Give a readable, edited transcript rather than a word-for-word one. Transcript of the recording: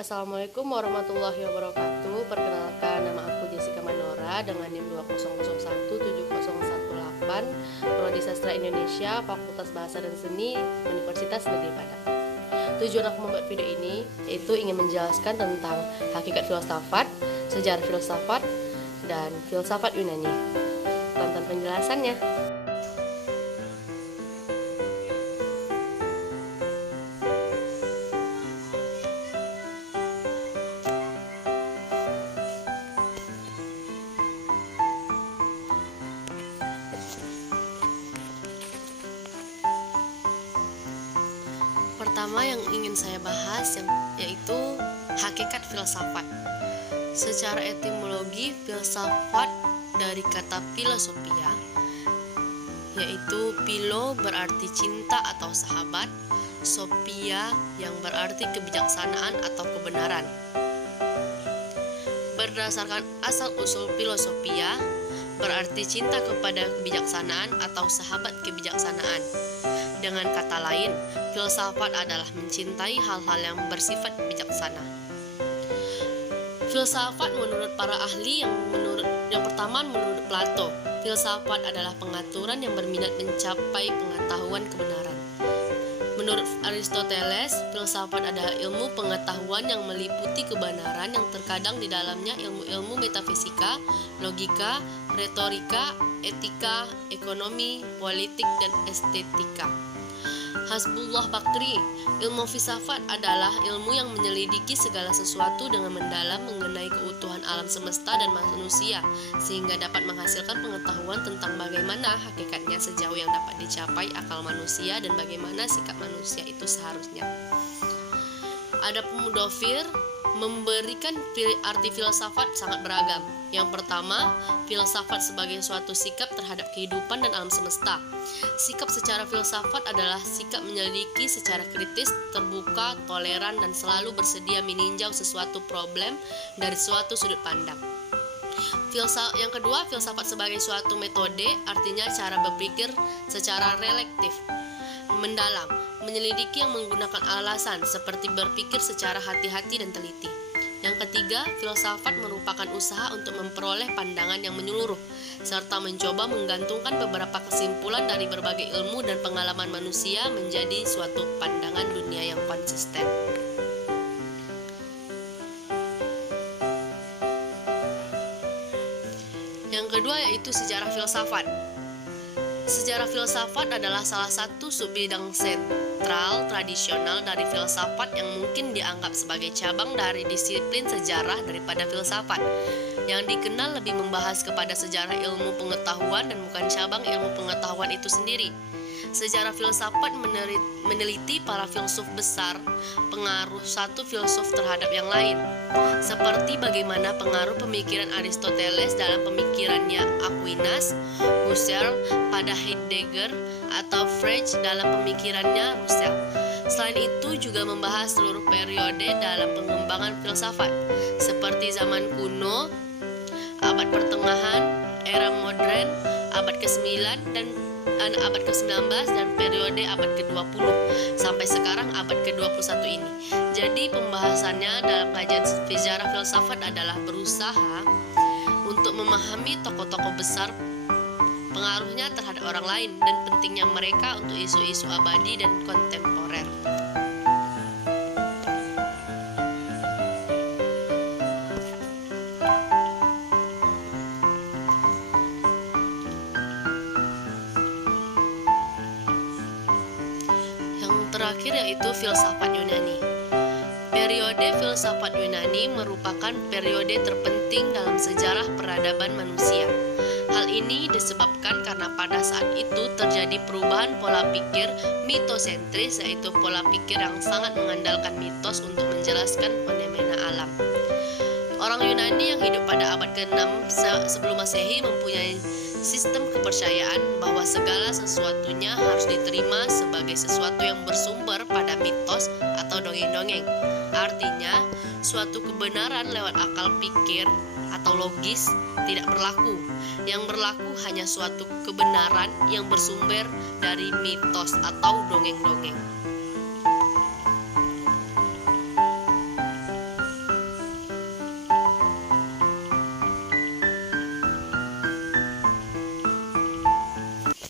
Assalamualaikum warahmatullahi wabarakatuh. Perkenalkan, nama aku Jessica Manora dengan NIM 2001718, Prodi Sastra Indonesia, Fakultas Bahasa dan Seni, Universitas Negeri Padang. Tujuan aku membuat video ini yaitu ingin menjelaskan tentang hakikat filsafat, sejarah filsafat, dan filsafat Yunani. Tonton penjelasannya. Pertama yang ingin saya bahas yaitu hakikat filsafat. Secara etimologi, filsafat dari kata filosofia, yaitu philo berarti cinta atau sahabat, sophia yang berarti kebijaksanaan atau kebenaran. Berdasarkan asal-usul filosofia, berarti cinta kepada kebijaksanaan atau sahabat kebijaksanaan. Dengan kata lain, filsafat adalah mencintai hal-hal yang bersifat bijaksana. Filsafat menurut para ahli yang pertama menurut Plato, filsafat adalah pengaturan yang berminat mencapai pengetahuan kebenaran. Menurut Aristoteles, filsafat adalah ilmu pengetahuan yang meliputi kebenaran yang terkadang di dalamnya ilmu-ilmu metafisika, logika, retorika, etika, ekonomi, politik, dan estetika. Hasbullah Bakri, ilmu filsafat adalah ilmu yang menyelidiki segala sesuatu dengan mendalam mengenai keutuhan alam semesta dan manusia, sehingga dapat menghasilkan pengetahuan tentang bagaimana hakikatnya sejauh yang dapat dicapai akal manusia dan bagaimana sikap manusia itu seharusnya. Adapun Mudofir memberikan arti filsafat sangat beragam. Yang pertama, filsafat sebagai suatu sikap terhadap kehidupan dan alam semesta. Sikap secara filsafat adalah sikap menyelidiki secara kritis, terbuka, toleran, dan selalu bersedia meninjau sesuatu problem dari suatu sudut pandang. Yang kedua, filsafat sebagai suatu metode, artinya cara berpikir secara relektif, mendalam, menyelidiki yang menggunakan alasan, seperti berpikir secara hati-hati dan teliti. Yang ketiga, filsafat merupakan usaha untuk memperoleh pandangan yang menyeluruh, serta mencoba menggantungkan beberapa kesimpulan dari berbagai ilmu dan pengalaman manusia menjadi suatu pandangan dunia yang konsisten. Yang kedua yaitu sejarah filsafat. Sejarah filsafat adalah salah satu subbidang sentral tradisional dari filsafat yang mungkin dianggap sebagai cabang dari disiplin sejarah daripada filsafat, yang dikenal lebih membahas kepada sejarah ilmu pengetahuan dan bukan cabang ilmu pengetahuan itu sendiri. Sejarah filsafat meneliti para filsuf besar, pengaruh satu filsuf terhadap yang lain, seperti bagaimana pengaruh pemikiran Aristoteles dalam pemikirannya Aquinas, Husserl pada Heidegger, atau Freud dalam pemikirannya Russell. Selain itu juga membahas seluruh periode dalam pengembangan filsafat, seperti zaman kuno, abad pertengahan, era modern, abad ke-9 dan abad ke-19 dan periode abad ke-20 sampai sekarang abad ke-21 ini. Jadi pembahasannya dalam kajian sejarah filsafat adalah berusaha untuk memahami tokoh-tokoh besar, pengaruhnya terhadap orang lain, dan pentingnya mereka untuk isu-isu abadi dan kontemporer. Terakhir yaitu filsafat Yunani. Periode filsafat Yunani merupakan periode terpenting dalam sejarah peradaban manusia. Hal ini disebabkan karena pada saat itu terjadi perubahan pola pikir mitosentris, yaitu pola pikir yang sangat mengandalkan mitos untuk menjelaskan fenomena alam. Orang Yunani yang hidup pada abad ke-6 sebelum Masehi mempunyai sistem kepercayaan bahwa segala sesuatunya harus diterima sebagai sesuatu yang bersumber pada mitos atau dongeng-dongeng. Artinya, suatu kebenaran lewat akal pikir atau logis tidak berlaku. Yang berlaku hanya suatu kebenaran yang bersumber dari mitos atau dongeng-dongeng.